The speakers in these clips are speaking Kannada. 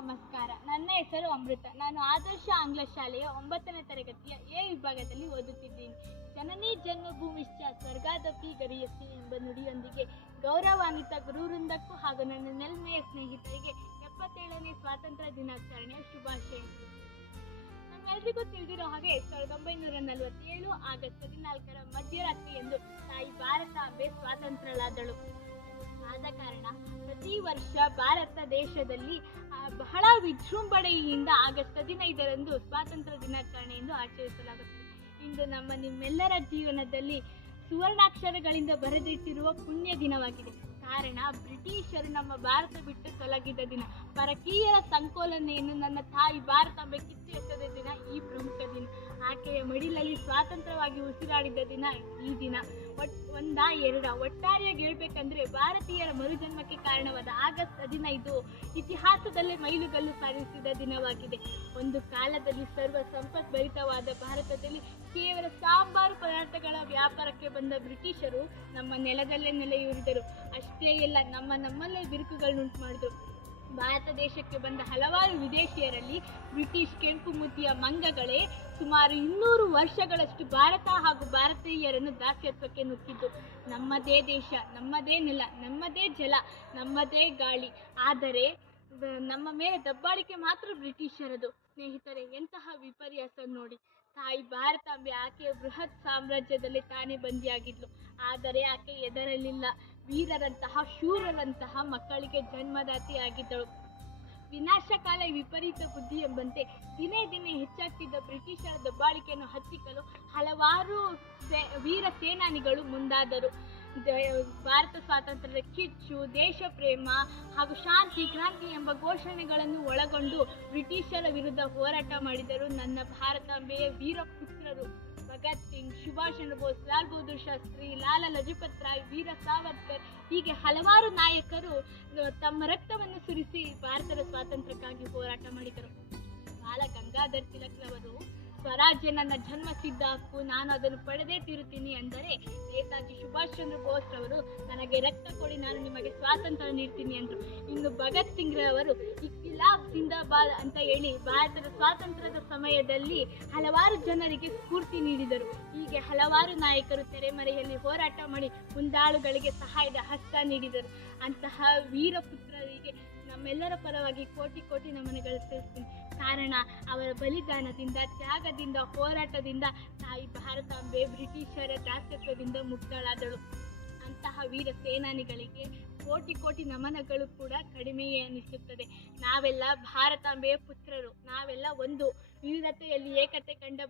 ನಮಸ್ಕಾರ. ನನ್ನ ಹೆಸರು ಅಮೃತ. ನಾನು ಆದರ್ಶ ಆಂಗ್ಲ ಶಾಲೆಯ 9ನೇ ತರಗತಿಯ ಎ ವಿಭಾಗದಲ್ಲಿ ಓದುತ್ತಿದ್ದೀನಿ. ಜನನಿ ಜನ್ಮಭೂಮಿಶ್ಚ ಸ್ವರ್ಗಾದಪಿ ಗರಿಯಸಿ ಎಂಬ ನುಡಿಯೊಂದಿಗೆ ಗೌರವಾನ್ವಿತ ಗುರುವೃಂದಕ್ಕೂ ಹಾಗೂ ನನ್ನ ನೆಲ್ಮೆಯ ಸ್ನೇಹಿತರಿಗೆ 77ನೇ ಸ್ವಾತಂತ್ರ್ಯ ದಿನಾಚರಣೆಯ ಶುಭಾಶಯಗಳು. ನಮ್ಮೆಲ್ಲರಿಗೂ ತಿಳಿದಿರೋ ಹಾಗೆ 1947 ಆಗಸ್ಟ್ 14ರ ಮಧ್ಯರಾತ್ರಿಯಂದು ತಾಯಿ ಭಾರತಾಂಬೆ ಸ್ವಾತಂತ್ರ್ಯಳಾದಳು. ಆದ ಕಾರಣ ಪ್ರತಿ ವರ್ಷ ಭಾರತ ದೇಶದಲ್ಲಿ ಬಹಳ ವಿಜೃಂಭಣೆಯಿಂದ ಆಗಸ್ಟ್ 15ರಂದು ಸ್ವಾತಂತ್ರ್ಯ ದಿನಾಚರಣೆ ಎಂದು ಆಚರಿಸಲಾಗುತ್ತದೆ. ಇಂದು ನಿಮ್ಮೆಲ್ಲರ ಜೀವನದಲ್ಲಿ ಸುವರ್ಣಾಕ್ಷರಗಳಿಂದ ಬರೆದಿಟ್ಟಿರುವ ಪುಣ್ಯ ದಿನವಾಗಿದೆ. ಕಾರಣ ಬ್ರಿಟಿಷರು ನಮ್ಮ ಭಾರತ ಬಿಟ್ಟು ತೊಲಗಿದ ದಿನ. ಪರಕೀಯರ ಸಂಕೋಲನೆಯನ್ನು ನನ್ನ ತಾಯಿ ಭಾರತಾಂಬೆ ಕಿತ್ತು ಎಸೆದ ದಿನ ಈ ಪ್ರಮುಖ ದಿನ. ಆಕೆಯ ಮಡಿಲಲ್ಲಿ ಸ್ವಾತಂತ್ರ್ಯವಾಗಿ ಉಸಿರಾಡಿದ ದಿನ ಈ ದಿನ. ಒಟ್ಟಾರೆಯಾಗಿ ಹೇಳ್ಬೇಕಂದ್ರೆ ಭಾರತೀಯರ ಮರುಜನ್ಮಕ್ಕೆ ಕಾರಣವಾದ ಆಗಸ್ಟ್ 15 ಇತಿಹಾಸದಲ್ಲೇ ಮೈಲುಗಲ್ಲು ಸಾಧಿಸಿದ ದಿನವಾಗಿದೆ. ಒಂದು ಕಾಲದಲ್ಲಿ ಸರ್ವ ಸಂಪದ್ಭರಿತವಾದ ಭಾರತದಲ್ಲಿ ಕೇವಲ ಸಾಂಬಾರು ಪದಾರ್ಥಗಳ ವ್ಯಾಪಾರಕ್ಕೆ ಬಂದ ಬ್ರಿಟಿಷರು ನಮ್ಮ ನೆಲದಲ್ಲೇ ನೆಲೆಯೂರಿದರು. ಅಷ್ಟೇ ಇಲ್ಲ, ನಮ್ಮಲ್ಲೇ ಬಿರುಕುಗಳನ್ನುಂಟು ಮಾಡಿದರು. ಭಾರತ ದೇಶಕ್ಕೆ ಬಂದ ಹಲವಾರು ವಿದೇಶಿಯರಲ್ಲಿ ಬ್ರಿಟಿಷ್ ಕೆಂಪು ಮುತಿಯ ಮಂಗಗಳೇ ಸುಮಾರು 200 ವರ್ಷಗಳಷ್ಟು ಭಾರತ ಹಾಗೂ ಭಾರತೀಯರನ್ನು ದಾಸ್ಯತ್ವಕ್ಕೆ ನುಗ್ಗಿದ್ದು. ನಮ್ಮದೇ ದೇಶ, ನಮ್ಮದೇ ನೆಲ, ನಮ್ಮದೇ ಜಲ, ನಮ್ಮದೇ ಗಾಳಿ. ಆದರೆ ನಮ್ಮ ಮೇಲೆ ದಬ್ಬಾಳಿಕೆ ಮಾತ್ರ ಬ್ರಿಟಿಷರದು. ಸ್ನೇಹಿತರೆ, ಎಂತಹ ವಿಪರ್ಯಾಸ ನೋಡಿ. ತಾಯಿ ಭಾರತಾಂಬೆ ಆಕೆಯ ಬೃಹತ್ ಸಾಮ್ರಾಜ್ಯದಲ್ಲಿ ತಾನೇ ಬಂದಿಯಾಗಿದ್ಲು. ಆದರೆ ಆಕೆ ಎದರಲಿಲ್ಲ. ವೀರರಂತಹ ಶೂರರಂತಹ ಮಕ್ಕಳಿಗೆ ಜನ್ಮದಾತಿಯಾಗಿದ್ದಳು. ವಿನಾಶಕಾಲ ವಿಪರೀತ ಬುದ್ಧಿ ಎಂಬಂತೆ ದಿನೇ ದಿನೇ ಹೆಚ್ಚಾಗ್ತಿದ್ದ ಬ್ರಿಟಿಷರ ದಬ್ಬಾಳಿಕೆಯನ್ನು ಹತ್ತಿಕ್ಕಲು ಹಲವಾರು ವೀರ ಸೇನಾನಿಗಳು ಮುಂದಾದರು. ಭಾರತ ಸ್ವಾತಂತ್ರ್ಯದ ಕಿಚ್ಚು, ದೇಶ ಪ್ರೇಮ ಹಾಗೂ ಶಾಂತಿ ಕ್ರಾಂತಿ ಎಂಬ ಘೋಷಣೆಗಳನ್ನು ಒಳಗೊಂಡು ಬ್ರಿಟಿಷರ ವಿರುದ್ಧ ಹೋರಾಟ ಮಾಡಿದರು ನನ್ನ ಭಾರತಾಂಬೆಯ ವೀರ ಪುತ್ರರು. ಭಗತ್ ಸಿಂಗ್, ಸುಭಾಷ್ ಚಂದ್ರ ಬೋಸ್, ಲಾಲ್ ಬಹದ್ದೂರ್ ಶಾಸ್ತ್ರಿ, ಲಾಲಾ ಲಜಪತ್ ರಾಯ್, ವೀರ ಸಾವರ್ಕರ್ ಹೀಗೆ ಹಲವಾರು ನಾಯಕರು ತಮ್ಮ ರಕ್ತವನ್ನು ಸುರಿಸಿ ಭಾರತದ ಸ್ವಾತಂತ್ರ್ಯಕ್ಕಾಗಿ ಹೋರಾಟ ಮಾಡಿದರು. ಬಾಲ ಗಂಗಾಧರ್ ತಿಲಕ್ರವರು ಸ್ವರಾಜ್ಯ ನನ್ನ ಜನ್ಮ ಸಿದ್ಧ ಹಕ್ಕು, ನಾನು ಅದನ್ನು ಪಡೆದೇ ತೀರುತ್ತೀನಿ ಅಂದರೆ, ನೇತಾಜಿ ಸುಭಾಷ್ ಚಂದ್ರ ಬೋಸ್ ರವರು ನನಗೆ ರಕ್ತ ಕೊಡಿ, ನಾನು ನಿಮಗೆ ಸ್ವಾತಂತ್ರ್ಯ ನೀಡ್ತೀನಿ ಅಂದರು. ಇನ್ನು ಭಗತ್ ಸಿಂಗ್ ರವರು ಇಖ್ತಿಲಾಫ್ ಜಿಂದಾಬಾದ್ ಅಂತ ಹೇಳಿ ಭಾರತದ ಸ್ವಾತಂತ್ರ್ಯದ ಸಮಯದಲ್ಲಿ ಹಲವಾರು ಜನರಿಗೆ ಸ್ಫೂರ್ತಿ ನೀಡಿದರು. ಹೀಗೆ ಹಲವಾರು ನಾಯಕರು ತೆರೆಮರೆಯಲ್ಲಿ ಹೋರಾಟ ಮಾಡಿ ಮುಂದಾಳುಗಳಿಗೆ ಸಹಾಯದ ಹಸ್ತ ನೀಡಿದರು. ಅಂತಹ ವೀರ ಪುತ್ರರಿಗೆ ನಮ್ಮೆಲ್ಲರ ಪರವಾಗಿ ಕೋಟಿ ಕೋಟಿ ನಮನಗಳು ಸಲ್ಲಿಸ್ತೀನಿ. ಕಾರಣ ಅವರ ಬಲಿದಾನದಿಂದ, ತ್ಯಾಗದಿಂದ, ಹೋರಾಟದಿಂದ ತಾಯಿ ಭಾರತಾಂಬೆ ಬ್ರಿಟಿಷರ ದಾಸ್ಯತ್ವದಿಂದ ಮುಕ್ತಳಾದಳು. ಅಂತಹ ವೀರ ಸೇನಾನಿಗಳಿಗೆ ಕೋಟಿ ಕೋಟಿ ನಮನಗಳು ಕೂಡ ಕಡಿಮೆಯೇ ಅನಿಸುತ್ತದೆ. ನಾವೆಲ್ಲ ಭಾರತಾಂಬೆಯ ಪುತ್ರರು. ನಾವೆಲ್ಲ ಒಂದು ವಿವಿಧತೆಯಲ್ಲಿ ಏಕತೆ ಕಂಡ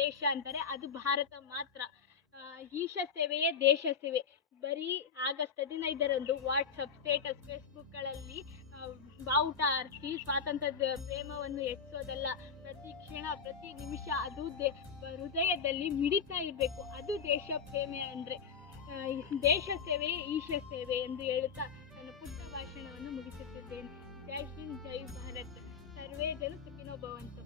ದೇಶ ಅಂತಾರೆ ಅದು ಭಾರತ ಮಾತ್ರ. ಈಶ ಸೇವೆಯೇ ದೇಶ ಸೇವೆ. ಬರೀ ಆಗಸ್ಟ್ 15ರಂದು ವಾಟ್ಸಪ್ ಸ್ಟೇಟಸ್, ಫೇಸ್ಬುಕ್ಗಳಲ್ಲಿ ಬಾವುಟ ಹಾರಿಸಿ ಸ್ವಾತಂತ್ರ್ಯದ ಪ್ರೇಮವನ್ನು ಹೆಚ್ಚೋದಲ್ಲ. ಪ್ರತಿ ಕ್ಷಣ, ಪ್ರತಿ ನಿಮಿಷ ಅದು ಹೃದಯದಲ್ಲಿ ಮಿಡಿತಾ ಇರಬೇಕು. ಅದು ದೇಶ ಪ್ರೇಮೆ ಅಂದರೆ. ದೇಶ ಸೇವೆಯೇ ಈಶ ಸೇವೆ ಎಂದು ಹೇಳುತ್ತಾ ನನ್ನ ಪುಟ್ಟ ಭಾಷಣವನ್ನು ಮುಗಿಸುತ್ತಿದ್ದೇನೆ. ಜೈ ಹಿಂದ್, ಜೈ ಭಾರತ್. ಸರ್ವೇ ಜನ ಸುಖಿನೋ ಭವಂತು.